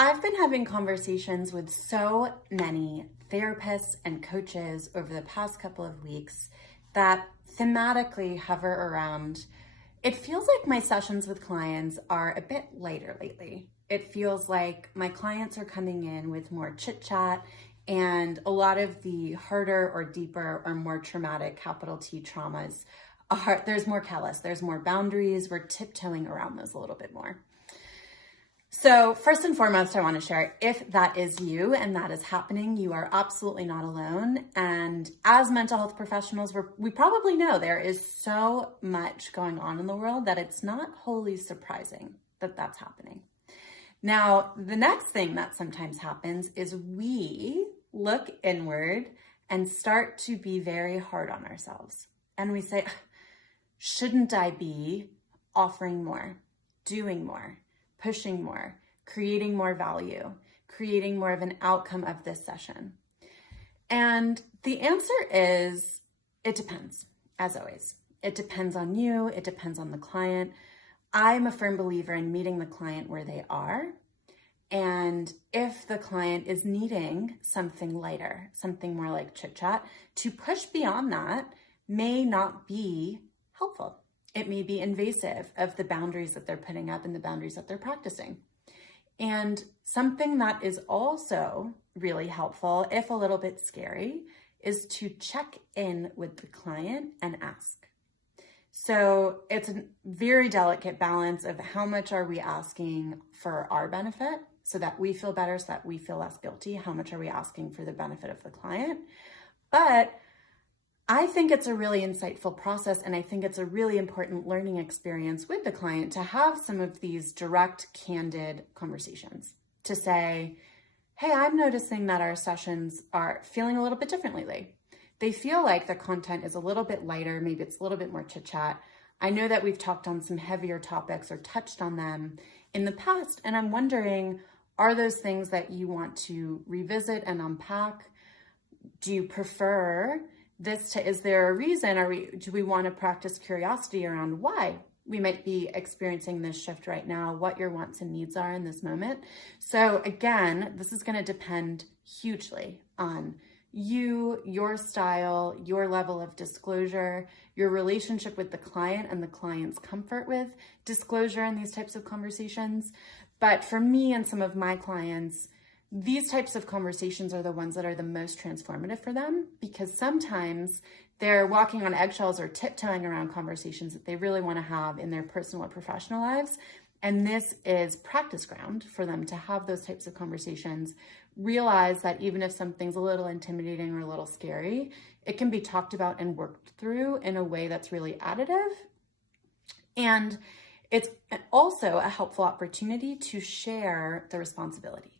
I've been having conversations with so many therapists and coaches over the past couple of weeks that thematically hover around. It feels like my sessions with clients are a bit lighter lately. It feels like my clients are coming in with more chit chat, and a lot of the harder or deeper or more traumatic capital T traumas there's more callous, there's more boundaries. We're tiptoeing around those a little bit more. So first and foremost, I want to share, if that is you and that is happening, you are absolutely not alone. And as mental health professionals, we probably know there is so much going on in the world that it's not wholly surprising that that's happening. Now, the next thing that sometimes happens is we look inward and start to be very hard on ourselves. And we say, shouldn't I be offering more, doing more, pushing more, creating more value, creating more of an outcome of this session? And the answer is, it depends, as always. It depends on you, it depends on the client. I'm a firm believer in meeting the client where they are. And if the client is needing something lighter, something more like chit chat, to push beyond that may not be helpful. It may be invasive of the boundaries that they're putting up and the boundaries that they're practicing. And something that is also really helpful, if a little bit scary, is to check in with the client and ask. So it's a very delicate balance of how much are we asking for our benefit so that we feel better, so that we feel less guilty. How much are we asking for the benefit of the client? But I think it's a really insightful process, and I think it's a really important learning experience with the client to have some of these direct, candid conversations to say, hey, I'm noticing that our sessions are feeling a little bit different lately. They feel like the content is a little bit lighter, maybe it's a little bit more chit chat. I know that we've talked on some heavier topics or touched on them in the past, and I'm wondering, are those things that you want to revisit and unpack? Do you prefer is there a reason? Do we want to practice curiosity around why we might be experiencing this shift right now, what your wants and needs are in this moment? So again, this is going to depend hugely on you, your style, your level of disclosure, your relationship with the client and the client's comfort with disclosure in these types of conversations. But for me and some of my clients, these types of conversations are the ones that are the most transformative for them, because sometimes they're walking on eggshells or tiptoeing around conversations that they really want to have in their personal or professional lives. And this is practice ground for them to have those types of conversations, realize that even if something's a little intimidating or a little scary, it can be talked about and worked through in a way that's really additive. And it's also a helpful opportunity to share the responsibility.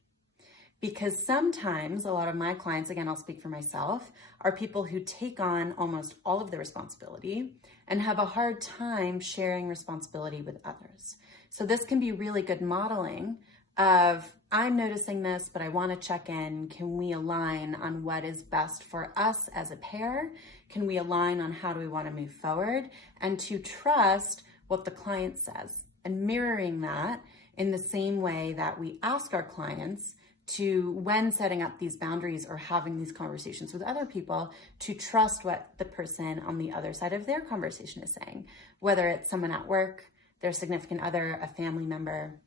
Because sometimes a lot of my clients, again, I'll speak for myself, are people who take on almost all of the responsibility and have a hard time sharing responsibility with others. So this can be really good modeling of, I'm noticing this, but I want to check in. Can we align on what is best for us as a pair? Can we align on how do we want to move forward? And to trust what the client says, and mirroring that in the same way that we ask our clients to, when setting up these boundaries or having these conversations with other people, to trust what the person on the other side of their conversation is saying, whether it's someone at work, their significant other, a family member.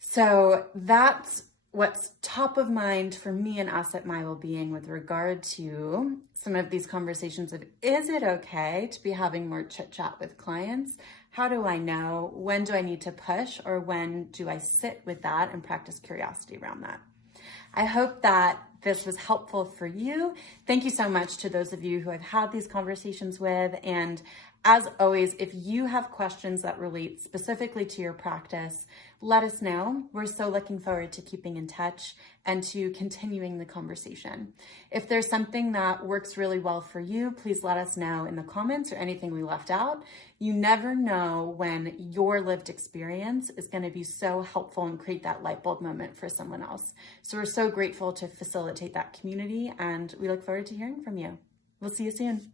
So that's what's top of mind for me and us at MyWellbeing with regard to some of these conversations of, is it okay to be having more chit chat with clients? How do I know? When do I need to push, or when do I sit with that and practice curiosity around that? I hope that this was helpful for you. Thank you so much to those of you who I've had these conversations with. And as always, if you have questions that relate specifically to your practice, let us know. We're so looking forward to keeping in touch and to continuing the conversation. If there's something that works really well for you, please let us know in the comments or anything we left out. You never know when your lived experience is going to be so helpful and create that light bulb moment for someone else. So we're so grateful to facilitate that community, and we look forward to hearing from you. We'll see you soon.